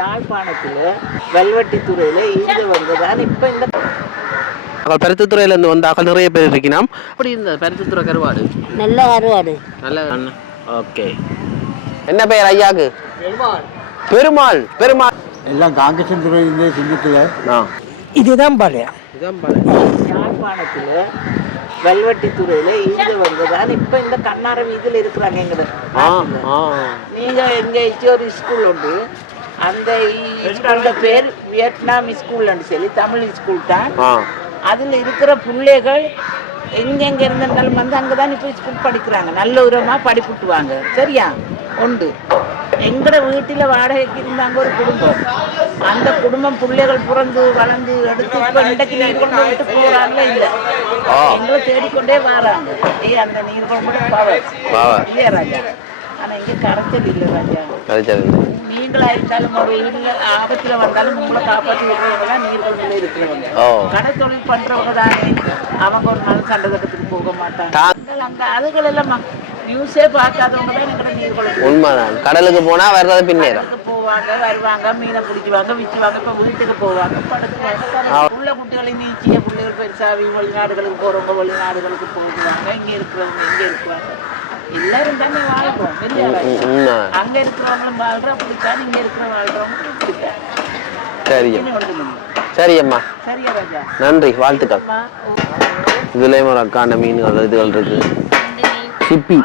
யாழ்ப்பாணத்தில் வெல்வெட்டித்துறையில் ஈடு வந்ததான் இப்போ இந்த பருத்தித்துறையிலேருந்து வந்தாக்கள் நிறைய பேர் இருக்கணும். அப்படி இந்த பருத்தித்துறை கருவாடு நல்ல கருவாடு நல்ல. ஓகே, என்ன பெயர் ஐயாக்கு? பெருமாள். பெருமாள் எல்லாம் காங்கிரஸ் துறை இந்த சிங்கத்தில் இதுதான் பாளையம். யாழ்ப்பாணத்தில் வெல்வெட்டித்துறையில் ஈடு வந்ததான் இப்போ இந்த கண்ணார வீதியில் இருக்கிறாங்க. எங்களுக்கு நீங்கள் எங்கே ஒரு ஸ்கூல் உண்டு, அந்த ஸ்கூலோட பேர் வியட்நாம் ஸ்கூல்னு சொல்லி தமிழ் ஸ்கூல் தான். அதில் இருக்கிற பிள்ளைகள் எங்கெங்கே இருந்தாலும் வந்து அங்கே தான் இப்போ ஸ்கூல் படிக்கிறாங்க. நல்ல உரமாக படிப்புட்டுவாங்க. சரியா உண்டு. எங்கட வீட்டில் வாடகைக்கு இருந்தாங்க ஒரு குடும்பம். அந்த குடும்பம் பிள்ளைகள் பிறந்து வளர்ந்து எடுத்து இப்போ இன்றைக்கு நீர் கொண்டு விட்டு போகிறாங்களே இல்லை, எங்களை தேடிக்கொண்டே வராங்க. அந்த நீர் கொண்டு இல்லையா ராஜா? ஆனால் இங்கே கரைச்சல் இல்லை ராஜா. நீங்களா இருந்தாலும் ஒரு வீட்டில் ஆபத்தில் வந்தாலும் உங்களை காப்பாற்றி விடுறவங்க தான் நீர்களுக்குள்ளே இருக்கிறவங்க. கடை தொழில் பண்ணுறவங்க தானே, அவங்க ஒரு நாள் சண்டை கட்டத்துக்கு போக மாட்டாங்க. அங்கே அதுகள் எல்லாம் நியூஸே பார்க்காதவங்க தான் எங்களை நீர்களுக்கு உண்மைதான். கடலுக்கு போனால் வர்றது பின்னேறும். போவாங்க, வருவாங்க, மீனை பிடிக்குவாங்க, விற்குவாங்க. இப்போ வீட்டுக்கு போவாங்க, படுத்துவாங்க. உள்ள குட்டிகளை நீச்சிய பிள்ளைகள் பெருசாவி வெளிநாடுகளுக்கு போகிறவங்க வெளிநாடுகளுக்கு போடுவாங்க. இங்கே இருக்கிறவங்க இங்கே இருக்கிறாங்க. எல்லாரும் தானே வாழ்றோம். அங்க இருக்கிறவங்களும் வாழ்றோம் அப்படித்தான், இங்க இருக்கிற வாழ்றவங்க இப்படித்தான். சரி சரி அம்மா, சரியா ராஜா? நன்றி, வாழ்த்துக்கள். இதுலயும் ஒரு அக்காண்ட மீன்கள் இதுகள் இருக்கு. சிப்பி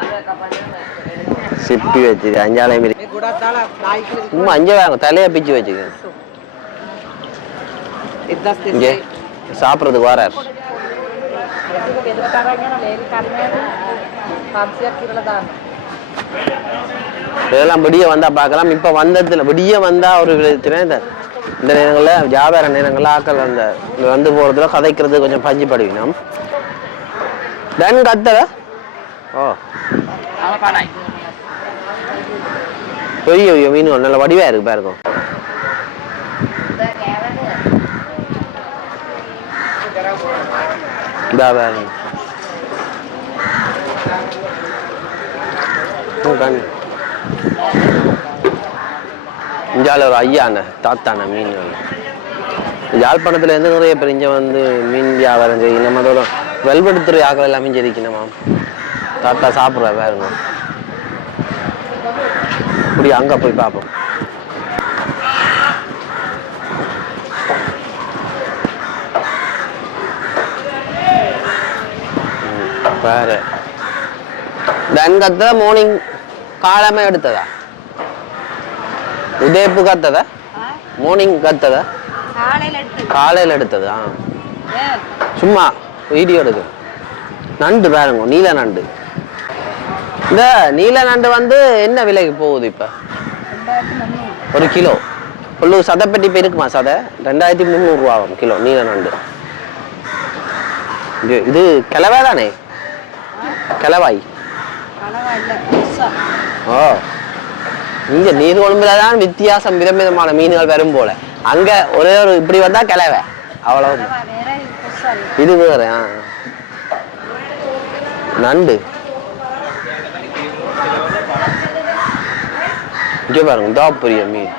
சிப்பி வச்சு அஞ்சாலை மீறி சும்மா அஞ்சு வாங்க, தலையை பிச்சு வச்சுக்க. இங்கே சாப்பிட்றதுக்கு வரார். இதெல்லாம் விடிய வந்தா பார்க்கலாம். இப்ப வந்ததுல விடிய வந்தா ஒரு இந்த நேரங்கள்ல வியாபார நேரங்கள்ல ஆக்கள் அந்த வந்து போறதுல கதைக்கிறது கொஞ்சம் பஞ்சு படுவினோம். தென் கத்தல பெரிய பெரிய மீன் நல்ல வடிவா இருக்கு பாருங்க. இஞ்சால ஒரு ஐயாண்ண தாத்தாண்ண மீன்கள். யாழ்ப்பாணத்துல இருந்து நிறைய பேர் இங்க வந்து மீன் வியாபாரம் செய்யும். நம்ம அதோட வெல்வெடுத்துறை ஆக்கள் எல்லாமே ஜெயிக்கணுமா. தாத்தா சாப்பிட்ற பாருங்க. அப்படி அங்க போய் பார்ப்போம். பாரு கத்த மார்னிங் காலமே எடுத்ததா? உதயப்பு கத்ததா? மார்னிங் கத்ததா? காலையில் எடுத்ததா? சும்மா வீடியோ எடுக்கு. நண்டு பாருங்க, நீல நண்டு. இந்த நீல நண்டு வந்து என்ன விலைக்கு போகுது இப்ப? ஒரு கிலோ உள்ளூர் சதைப்பட்டி இப்போ இருக்குமா? சதை 2300 ரூபா ஆகும் கிலோ நீல நண்டு. இது கிளவாய் தானே? கிளவாய். ஓ, இங்க நீர் கொழும்புலதான் வித்தியாசம் விதவிதமான மீன்கள் வரும் போல. அங்க ஒரே ஒரு இப்படி வந்தா கிளவை, அவ்வளவு. இது வேற நண்டு. இங்க பாருங்க, தாப்புரிய மீன்.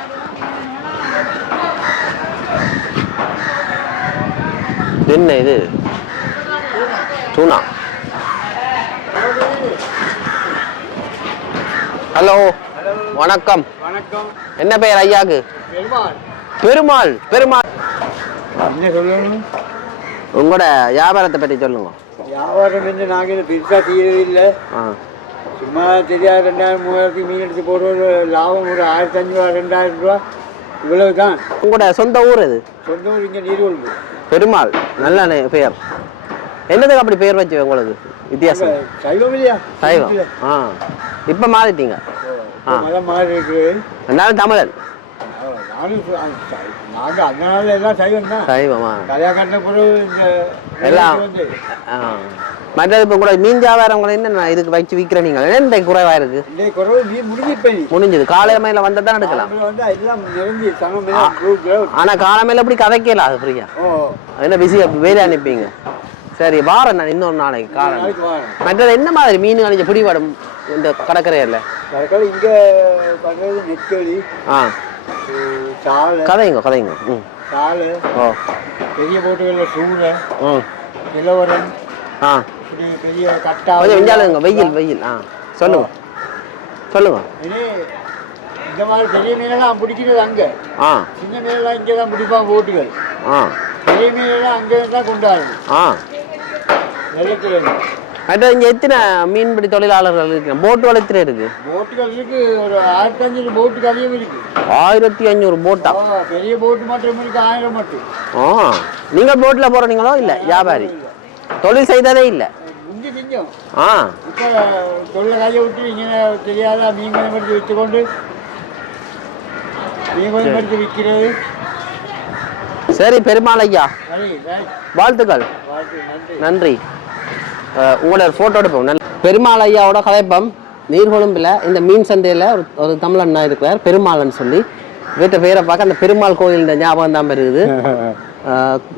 என்ன இது? டூனா. ஹலோ, வணக்கம். வணக்கம். என்ன பெயர் ஐயாக்கு? பெருமாள். பெருமாள், என்ன சொல்லணும்? உங்களோட வியாபாரத்தை பற்றி சொல்லுங்க. வியாபாரம் வந்து நாங்கள் பெருசாக செய்யறதில்லை. சும்மா தெரியாது. 2000 3000 மீன் எடுத்து போடுற லாபம் ஒரு 1500 2000 ரூபா, இவ்வளவு தான். உங்களோட சொந்த ஊர் இது? சொந்த ஊர் இங்கே நீர்கொழும்பு. பெருமாள், நல்ல பெயர். என்னதுக்கு அப்படி பெயர் வச்சு உங்களுக்கு வித்தியாசம்? சைவம் இல்லையா? சைவம். இப்போ மாறிட்டீங்க? மதம் மாறி இருக்கு. அதனால தமிழன். நாங்கள் அதனால எல்லாம் சைவம் தான். சைவமா? கல்யாணம் கட்டின பிறகு இந்த எல்லாம் மற்றது. இப்போ கூட மீன் வியாபாரம் கூட என்ன இதுக்கு வச்சு விற்கிற நீங்கள் என்ன குறைவா இருக்கு? குறைவு மீன் முடிஞ்சது. காலைமையில வந்தா தான் எடுக்கலாம். ஆனா காலமையில எப்படி கதைக்கலாம் அது ஃப்ரீயா? என்ன பிஸியா வேலை அனுப்பிங்க? சரி, வாரம் நான் இன்னொரு நாளைக்கு காலம். மற்றது என்ன மாதிரி மீன் அணிஞ்ச பிடிவாடும் இந்த கடற்கரையில்? இங்க பண்றது நெத்தொழி, சாலை கதைங்க சாலை ஓ பெரிய போட்டுகளில் சூறை ம் நிலவரம் ஆ இப்படி பெரிய கட்டா கொஞ்சம் வெஞ்சாலுங்க வெயில் சொல்லுங்க இனி இந்த மாதிரி பெரிய மீனெல்லாம் பிடிக்கிறது அங்கே சின்ன மீனெல்லாம் இங்கே தான் பிடிப்பாங்க போட்டுகள் பெரிய மீனெல்லாம் அங்கே தான் கொண்டாடுது வெள்ளத்தில் இங்கே எத்தனை மீன்பிடி தொழிலாளர்கள் இருக்கு போட்டு வளர்த்துற இருக்கு போட்டுகள் இருக்கு ஒரு 1500 போட்டு கதையும் இருக்கு 1500 போட்டா பெரிய போட்டு மட்டும் இருக்கு 1000 மட்டும் நீங்க போட்ல போறீங்களோ இல்ல வியாபாரி தொழில் செய்ததே இல்ல இங்கே செஞ்சோம் இப்போ தொழிலை கையை விட்டு இங்கே தெரியாத மீன் படுத்தி வச்சுக்கொண்டு மீன் படுத்தி விற்கிறது சரி பெருமாள் ஐயா வாழ்த்துக்கள் நன்றி உங்களோட ஃபோட்டோ எடுப்போம் பெருமாள் ஐயாவோட கதைப்பம் நீர்கொழும்பில் இந்த மீன் சந்தையில் ஒரு தமிழ் அண்ணா இருக்கிறார் பெருமாள்னு சொல்லி வீட்டை பேரை பார்க்க அந்த பெருமாள் கோயில் இந்த ஞாபகம் தான் இருக்குது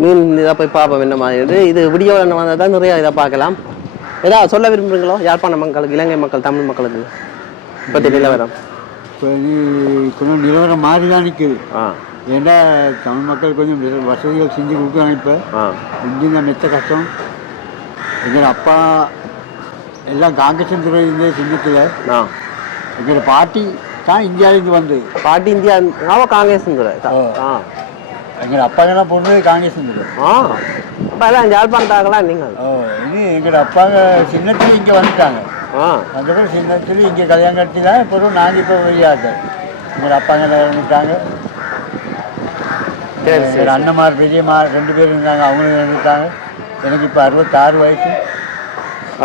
மீன் இதை போய் பார்ப்போம் என்ன மாதிரி இது விடியோவில் வந்தால் தான் நிறைய இதை பார்க்கலாம் ஏதாவது சொல்ல விரும்புகிறீங்களோ யாழ்ப்பாண மக்களுக்கு இலங்கை மக்கள் தமிழ் மக்களுக்கு பற்றி நிலவரம் கொஞ்சம் நிலவரம் மாறி தான் நிற்குது ஏன்னா தமிழ் மக்கள் கொஞ்சம் வசதிகள் செஞ்சு கொடுக்குறாங்க இப்போ இந்தியா மெச்ச கஷ்டம் எங்கள் அப்பா எல்லாம் காங்கிரஸ் துறை இருந்த சின்னத்தில் எங்களோட பாட்டி தான் இந்தியாவிலேருந்து வந்து பாட்டி இந்தியா காங்கிரஸ் துறை எங்கள் அப்பாங்கெல்லாம் போடுறது காங்கிரஸ் துறை அப்போ எல்லாம் ஜாழ்ப்பாணத்தாகலாம் நீங்கள் இது எங்களோட அப்பாங்க சின்னத்தில் இங்கே வந்துட்டாங்க அதுக்கப்புறம் சின்னத்தில் இங்கே கல்யாணம் கட்டி தான் இப்போ நாங்கள் இப்போ வெளியாங்க எங்களோட அப்பாங்க எல்லாம் இறந்துட்டாங்க அண்ணன்மார் பெரியம்மார் 2 பேர் இருந்தாங்க அவங்களும் இறந்துட்டாங்க எனக்கு இப்போ 66 வயசு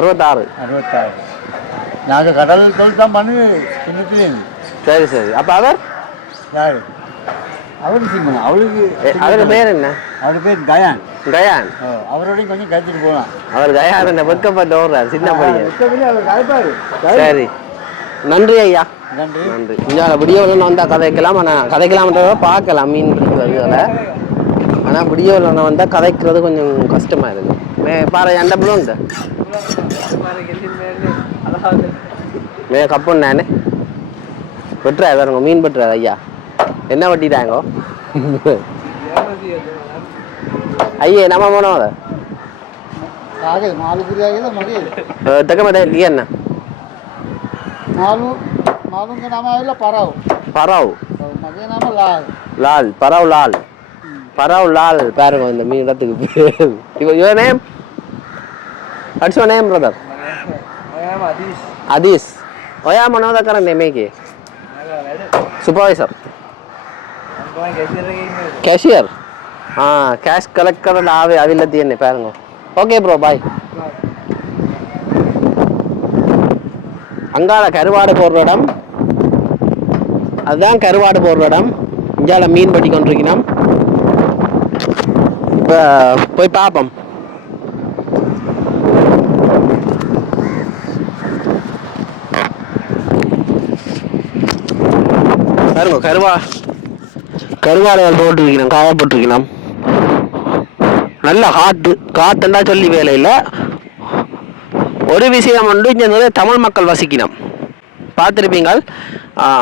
66 நாங்கள் கடல் தொழில் தான் பண்ணு சின்னத்துலேருந்து சரி அப்போ அவர் யார் அவரு சிம்மன் அவருக்கு அவர் பேர் என்ன அவர் பேர் கயான் அவரோடையும் கொஞ்சம் கழிச்சிட்டு போகலாம் அவர் கயான் என்ன வெட்கப்பட்டு ஓடுறாரு சின்ன பையன் அவர் கழிப்பாரு சரி நன்றி ஐயா நன்றி இங்கே விடியோவில் வந்தால் கதைக்கலாம் ஆனால் கதைக்கலாம்ன்றத பார்க்கலாம் மீன் பிடிக்கிறதுல ஆனால் விடியோவில் வந்தால் கதைக்கிறது கொஞ்சம் கஷ்டமாக இருக்குது பாரு எந்த பிள்ளும் உண்டு மே கப்புன்னு நானே வெட்டுறா வேறுங்க மீன் வெட்டுறாரு ஐயா என்ன வெட்டிட்டாங்கோ ஐயே நம்ம போனோம் அதை தக்கமாட்டே இல்லையா என்ன मालूम का नाम है पराव मगे नाम लाल लाल पराव लाल பாருங்க இந்த மீன் இடத்துக்கு your name what's your name brother I am Adis oya manada karane meke supervisor cashier cash collect කරලා ආවේ අවිල්ල තියන්නේ பாருங்க okay bro bye அங்கால கருவாடு போடுற இடம் அதுதான் கருவாடு போடுற இடம் இங்கால மீன் பட்டி கொண்டிருக்கணும் இப்போ போய் பார்ப்போம் பாருங்க கருவாடுகள் போட்டுருக்கணும் காய போட்டிருக்கணும் நல்ல காட்டுண்டா சொல்லி வேலை இல்லை ஒரு விஷயம் உண்டு இங்கே நிறைய தமிழ் மக்கள் வசிக்கணும் பார்த்துருப்பீங்கள்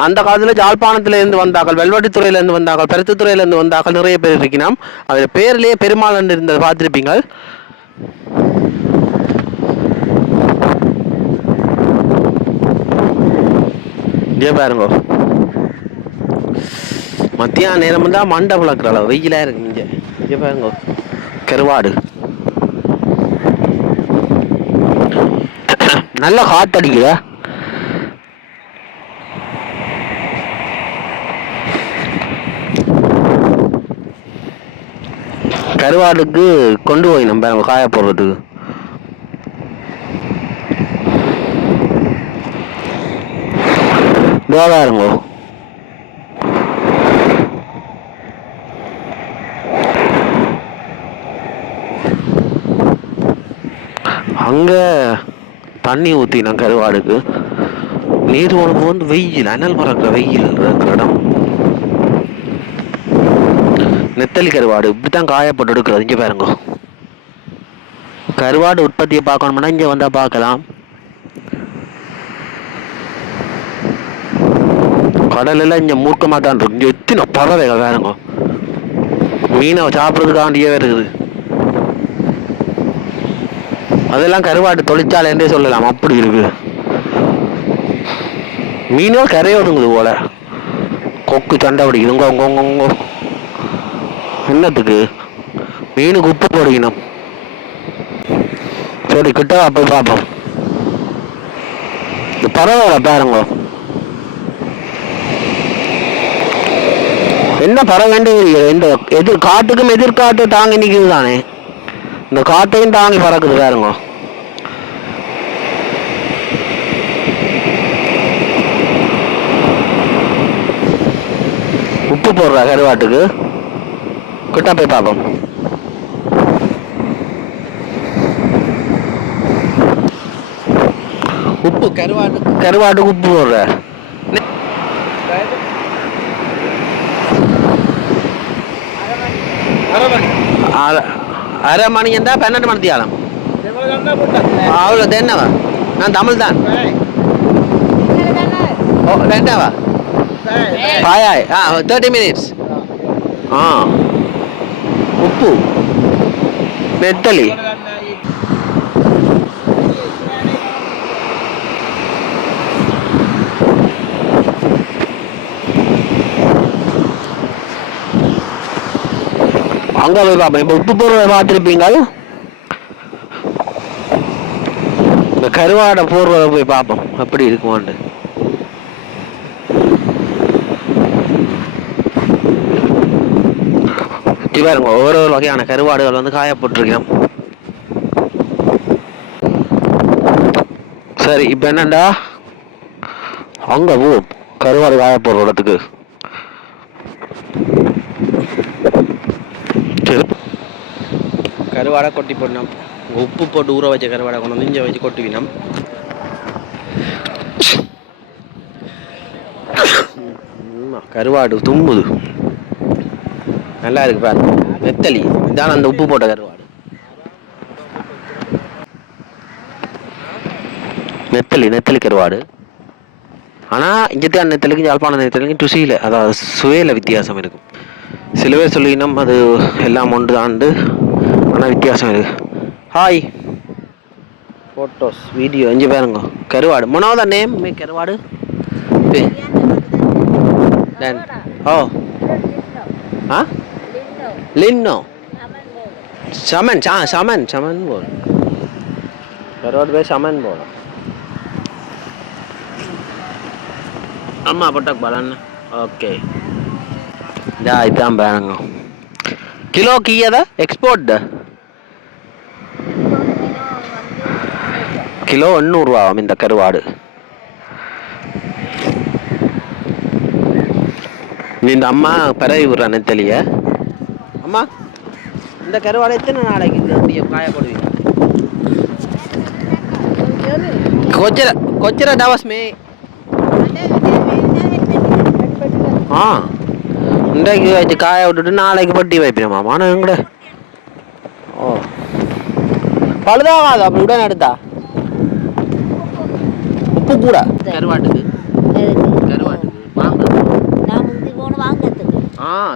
அந்த காலத்தில் ஜாழ்ப்பாணத்திலேருந்து வந்தார்கள் வெல்வெட்டித்துறையிலேருந்து வந்தார்கள் பருத்தித்துறையிலேருந்து வந்தார்கள் நிறைய பேர் இருக்கணும் அதில் பேர்லேயே பெருமாள் இருந்தது பார்த்துருப்பீங்கள் இங்கே பாருங்க மத்தியான நேரம் தான் மண்டை விளக்குற அளவு வெயிலாக இருக்கு இங்கே பாருங்க கருவாடு நல்ல காத்தடிக்குதா கருவாடுக்கு கொண்டு போய் நம்ம காய போடுறதுக்கு இருங்கோ அங்கே தண்ணி ஊற்றினேன் கருவாடுக்கு நீர் உணவு வந்து வெயில் அனல் மறக்கிற வெயில் இருக்கிற இடம் நெத்தலி கருவாடு இப்படித்தான் காயப்பட்டு எடுக்கிறது இங்கே பாருங்க கருவாடு உற்பத்தியை பார்க்கணும்னா இங்கே வந்தால் பார்க்கலாம் கடலெல்லாம் இங்கே மூர்க்கமாக தான் இருக்கு. இங்கே எத்தனை பறவைகள் வேறுங்க, மீனை சாப்பிட்றதுக்காண்டியே இருக்குது. அதெல்லாம் கருவாட்டு தொழிற்சாலைன்றே சொல்லலாம், அப்படி இருக்கு. மீனோ கரையோடுங்குது போல, கொக்கு சண்டை பிடிக்குதுங்க. என்னத்துக்கு? மீனுக்கு உப்பு போடுக்கணும். சரி, கிட்ட போய் பார்ப்போம். இந்த பறவை பாருங்க, என்ன பறவை இந்த காட்டுக்கும் எதிர்காட்டு தாங்கி நிற்குது தானே, இந்த காட்டையும் தாங்கி பறக்குது பாருங்க. உப்பு போடுறா கருவாட்டுக்கு, கிட்ட போய் பார்ப்போம். உப்பு கருவாட்டுக்கு உப்பு போடுற. அரை மணி இருந்தா 12 மணி ஆகலாம். அவ்வளோ என்னவா? நான் தமிழ் தான். ஓ ரெண்டாவா? 30 minutes. உப்பு நெத்தலி அங்க போய் பார்ப்போம். இப்போ உப்பு போடுறத பார்த்துருப்பீங்க, இந்த கருவாடை போடுறத போய் பார்ப்போம் எப்படி இருக்குமான்னு. பாருங்க, ஒவ்வொரு வகையான கருவாடுகள் வந்து காயப்பட்டிருக்கோம். சரி, இப்போ என்னண்டா அங்க போ கருவாடு காயப்படுற இடத்துக்கு. கருவாடை கொட்டி போடணும். உப்பு போட்டு ஊற வச்ச கருவாடை கொண்டு வந்து இங்கே வச்சு கொட்டுவினோம். கருவாடு தும்முது, நல்லா இருக்கு பாரு. நெத்தலி இதான் அந்த உப்பு போட்ட கருவாடு. நெத்தலி கருவாடு. ஆனால் இங்கத்தான் நெத்தலிக்கும் யாழ்ப்பாண நெத்தலிக்கும் ருசியில், அதாவது சுவையில் வித்தியாசம் இருக்கும். சில பேர் சொல்லினோம் அது எல்லாம் ஒன்று தாண்டு, ஆனால் வித்தியாசம் இருக்கு. ஹாய், ஃபோட்டோஸ் வீடியோ இங்கே பாருங்க. கருவாடு மொனோத நேம் மே கருவாடு ஓ लिन्नो समन समन बोल करोड़ पे समन बोल अम्मा पटक बालन ओके जा इतना बांगो किलो किया था एक्सपोर्ट किलो 100 ரூபா இந்த கருவாடு. இந்த அம்மா பரவி விடுற நெத்தலிய. அம்மா இந்த கருவாடு எத்தனை நாளைக்கு அப்படியே காய போடுவீங்க? கொச்சர டவஸ் மே இன்றைக்கு வச்சு காய விட்டுட்டு நாளைக்கு பட்டி வைப்பினோமா? ஆனால் எங்கட ஓ பழுதாகாது அப்படி உடனே எடுத்தா. உப்பு கூட கருவாட்டுக்கு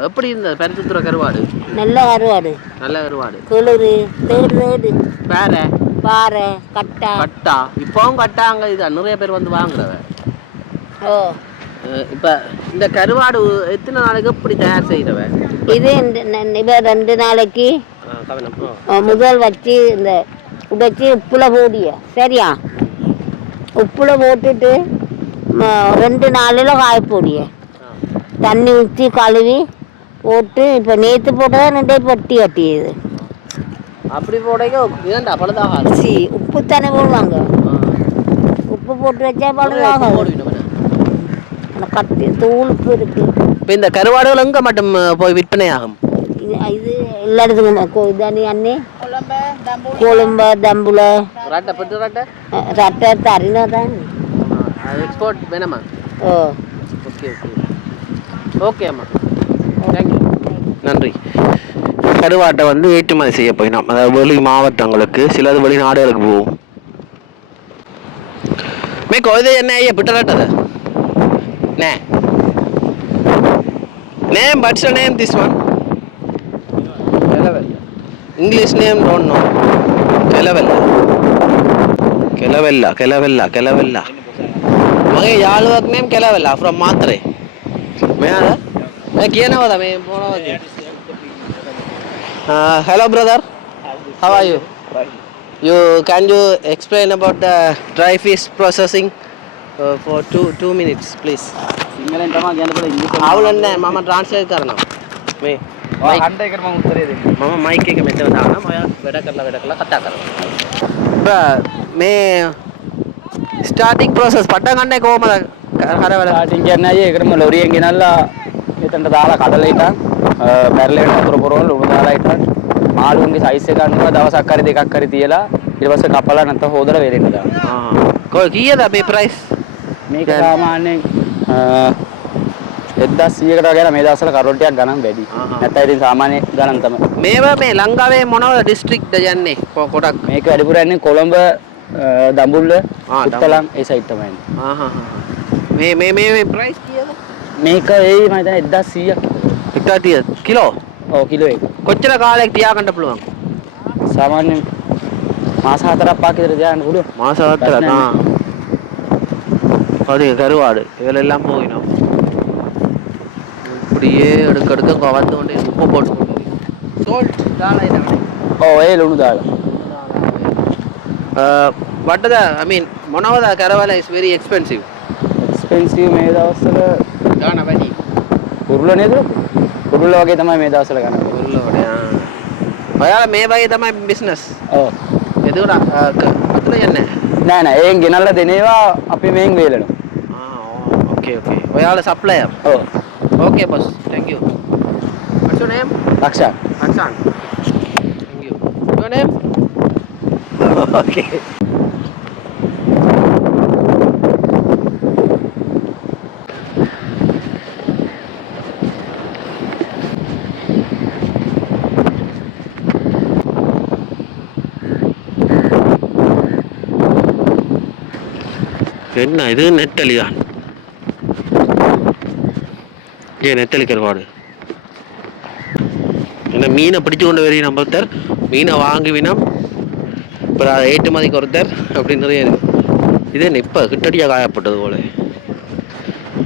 எப்படி இருந்தது பரிசுத்துற கருவாடு? நல்ல கருவாடு குளிரு தேடு பாறை பாறை கட்டா இப்பவும் கட்டாங்க. இது நிறைய பேர் வந்து வாங்குறவ. இப்ப இந்த கருவாடு எத்தனை நாளைக்கு எப்படி தயார் செய்யறவ? இது 2 நாளைக்கு முதல் வச்சு இந்த உடைச்சி உப்புல போடிய சரியா, உப்புல போட்டுட்டு 2 நாளில் காய போடிய தண்ணி ஊற்றி கழுவி போட்டு. இப்போ நேற்று போட்டதான் 2 பொட்டி கட்டியது. அப்படி போடையா பழுதாக உப்பு தானே போடுவாங்க. உப்பு போட்டு வச்சா பழுதாக கட்டி தூள் உப்பு இருக்கு. இப்போ இந்த கருவாடுகள் எங்கே மட்டும் போய் விற்பனை ஆகும்? இது எல்லா இடத்துக்கும் இதானே அண்ணே கொழும்பு தம்புல ரட்டை தரினா தான் எக்ஸ்போர்ட் வேணாமா? ஓ ஓகே ஓகே அம்மா தேங்க்யூ நன்றி. கருவாட்டை வந்து ஏற்றுமதி செய்ய போயினோம். அதாவது வெளி மாவட்டங்களுக்கு, சிலது வெளிநாடுகளுக்கு போகும். மே கொய்து என்ன ஐயா பிட்டரட்டது நே Name, what's your name, this one? Kelavella. English name, don't know. Kelavella. Mage යාළුවක් name Kelavella from Matre. මෙයාද? කියනවාද මේ මොනවද? Hello brother. How are you? You can you explain about the dry fish processing for 2 minutes please? සිංහලෙන් තමයි කියන්න පුළුවන් ඉංග්‍රීසියෙන් අවුලක් නැහැ මම ට්‍රාන්ස්ලේට් කරනවා. මේ අහන්න එකට මම උත්තරේ දෙන්නේ. මම මයික් එක මෙතන දානවා. ඔයා වැඩ කරලා කතා කරනවා. මේ ස්ටාර්ටින් ප්‍රොසෙස් පටන් ගන්නේ කොහමද? හරවල ස්ටාර්ටින් කියන්නේ අයියේ ඒකටම ලොරියෙන් ගෙනල්ලා එතනට දාලා කඩලා ඉතින් බැරලෙන් වතුර පොරවන ලුණු දාලා ඉතින් මාළුන්ගේ සයිස් එක අනුව දවසක් හරි දෙකක් හරි තියලා ඊට පස්සේ කපලා නැත්නම් හොදලා වෙරෙන්න දානවා. කොයි කීයද මේ ප්‍රයිස්? මේක සාමාන්‍යයෙන් 1100කට වගේ මේ දවස්වල කරොටියක් ගණන් වැඩි. නැත්නම් ඉතින් සාමාන්‍ය ගණන් තමයි. මේවා මේ ලංකාවේ මොනවද ඩිස්ට්‍රික්ට්ද යන්නේ? කොටක් මේක වැඩිපුර යන්නේ කොළඹ දඹුල්ල උත්තලම් ඒ සයිඩ් තමයි එන්නේ. මේ ප්‍රයිස් කීයද? මේක එයි මම හිතන්නේ 1100ක්. 130 කිලෝ? ඔව් කිලෝ එක. කොච්චර කාලයක් තියාගන්න පුළුවන්? සාමාන්‍යයෙන් මාස 4ක් 5ක් විතර තියාගන්න පුළුවන්. මාස 4ක් அதிக கருவாடு இதில் எல்லாம் போயிடும் இப்படியே எடுக்க கவர்ந்து கொண்டு உப்பு போட்டு சோல்ட் தாளை ඒ ලුණු දාලා what the I mean Monavada Caravala is very expensive මේ දවස්වල ගාන වැඩි කුරුල්ල නේද කුරුල්ල වගේ තමයි මේ දවස්වල ගන්න කුරුල්ල වගේ ඔයාලා මේ වගේ තමයි බිස්නස් ඔව් එතකොට අතල යන්නේ නෑ ඒන් ගෙනල්ලා දෙන ඒවා අපි මේන් වේලනවා okay ඔයාලා සප්ලයර් ඔව් okay boss thank you what's your name Rakshan thank you your name okay என்ன இது நெத்தலியா ஏன் நெத்தலி கருவாடு என்ன மீனை பிடிச்சு கொண்டு வரையும் நம்ம ஒருத்தர் மீனை வாங்குவினம் அப்புறம் அதை ஏற்றுமதிக்கு ஒருத்தர் அப்படின்னு நிறைய இருக்கு இதே இப்போ கிட்டடியாக காயப்பட்டது போல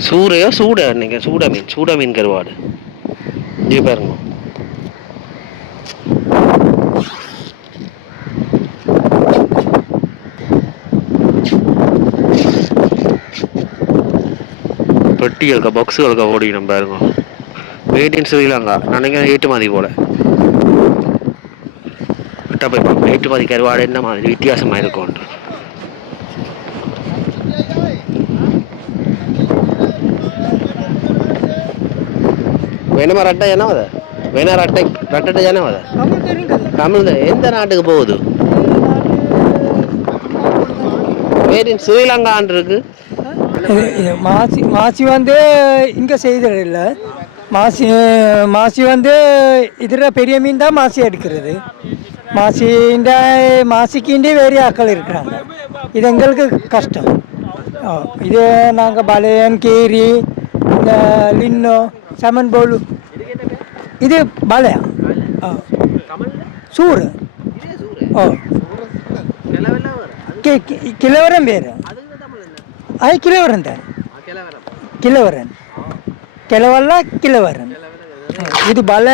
சூட இன்னைக்கு சூட மீன் கருவாடு இது பாருங்க பெட்டிகளுக்கா பாக்ஸுகளுக்கா ஓடிக்கணும் பாருங்க மேட் இன் ஸ்ரீலங்கா நினைக்கிறேன் ஏற்றுமதி போல விட்டா போய் ஏற்றுமதி கருவாடு என்ன மாதிரி வித்தியாசமாக இருக்கும் வேணுமா ரட்டை என்னவாத வேணா ரட்டை என்னவாத தமிழ் எந்த நாட்டுக்கு போகுது மேட் இன் ஸ்ரீலங்கான் இருக்கு மாசி வந்து இங்கே செய்ததில்ல மாசி வந்து இதில் பெரிய மீன் தான் மாசி எடுக்கிறது மாசிக்கிண்டே வேறு ஆட்கள் இருக்கிறாங்க இது எங்களுக்கு கஷ்டம் இது நாங்கள் பலையன் கேரி இந்த லின்னோ செமன் போலு இது பலையா சூறு ஓ கிழவரம் வேறு அது கிழவரன் தான் கிழவரன் இது பல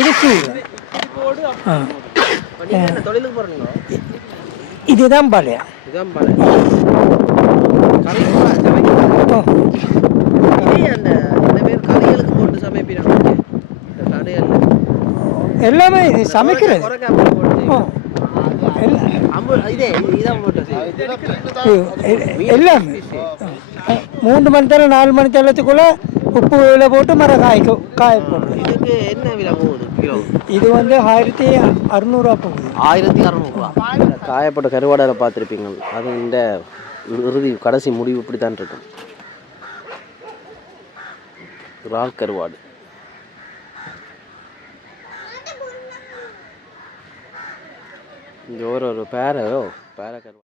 இது சூறு இதுதான் பலையா எல்லாமே இது சமைக்கிறது எல்லாமே 3 மணி நேரம் 4 மணி நேரத்துக்குள்ள உப்பு விலை போட்டு மரம் காய போடுறது இதுக்கு என்ன விலை போகுது கிலோ இது வந்து 1600 போகுது 1600 காயப்பட்ட கருவாடை பார்த்துருப்பீங்க அது இந்த கடைசி முடிவு இப்படி தான் இருக்கும் இறால் கருவாடு இங்கே ஒரு பேரை கருவாடு